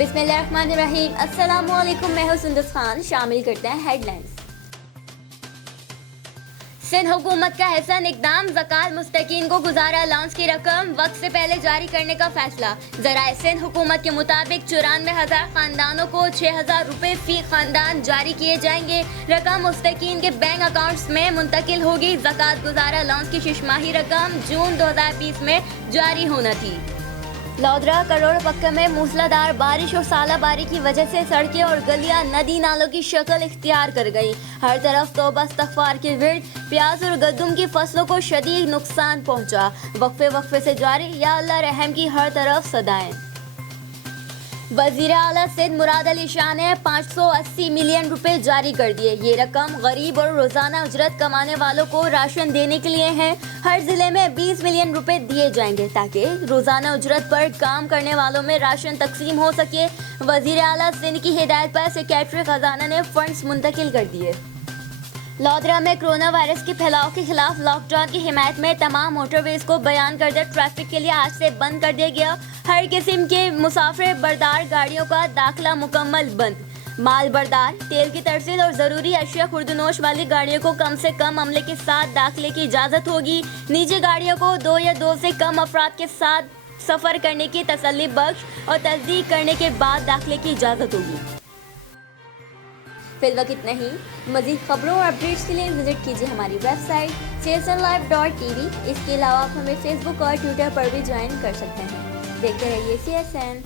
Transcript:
बिस्मिल्लाहिर्रहमानिर्रहीम। अस्सलामुअलैकुम, मैं हूं सुंदस खान। शामिल करते हैं हेडलाइंस। सिंध हुकूमत का एहसान इकदाम, ज़कात मुस्तकीन को गुजारा अलाउंस की रकम वक्त से पहले जारी करने का फैसला। ज़राए सिंध हुकूमत के मुताबिक 94,000 खानदानों को 6,000 रुपए फी खानदान जारी किए जाएंगे। रकम मुस्तकीन के बैंक अकाउंट्स में मुंतकिल होगी। ज़कात गुजारा अलाउंस की शिशमाही रकम जून 2020 में जारी होना थी। लौदरा करोड़ पक्का में मूसलाधार बारिश और सालाबारी की वजह से सड़कें और गलियां नदी नालों की शक्ल इख्तियार कर गई। हर तरफ तौबा इस्तग़फ़ार के विर्द। प्याज और गंदम की फसलों को शदीद नुकसान पहुंचा। वक्फे से जारी या अल्लाह रहम की हर तरफ सदाएं। वज़ीर आला सिंध मुराद अली शाह ने 580 मिलियन रुपए जारी कर दिए। ये रकम गरीब और रोजाना उजरत कमाने वालों को राशन देने के लिए है। हर जिले में 20 मिलियन रुपए दिए जाएंगे ताकि रोजाना उजरत पर काम करने वालों में राशन तकसीम हो सके। वज़ीर आला सिंध की हिदायत पर सेक्रेटरी खजाना ने फंड्स मुंतकिल कर दिए। लौदरा में कोरोना वायरस के फैलाव के खिलाफ लॉकडाउन की हिमायत में तमाम मोटरवेज को बयान करदा ट्रैफिक के लिए आज से बंद कर दिया गया। हर किस्म के मुसाफिर बरदार गाड़ियों का दाखिला मुकम्मल बंद। माल बरदार, तेल की तरसील और ज़रूरी अशिया खुर्दनोश वाली गाड़ियों को कम से कम अमले के साथ दाखिले की इजाज़त होगी। निजी गाड़ियों को 2 या 2 से कम अफराद के साथ सफ़र करने की तसल्ली बख्श और तस्दीक करने के बाद दाखिले की इजाज़त होगी। फिलहाल इतना ही। मज़ीद खबरों और अपडेट्स के लिए विजिट कीजिए हमारी वेबसाइट csnlive.tv। इसके अलावा आप हमें फेसबुक और ट्विटर पर भी ज्वाइन कर सकते हैं। देखते रहिए CSN।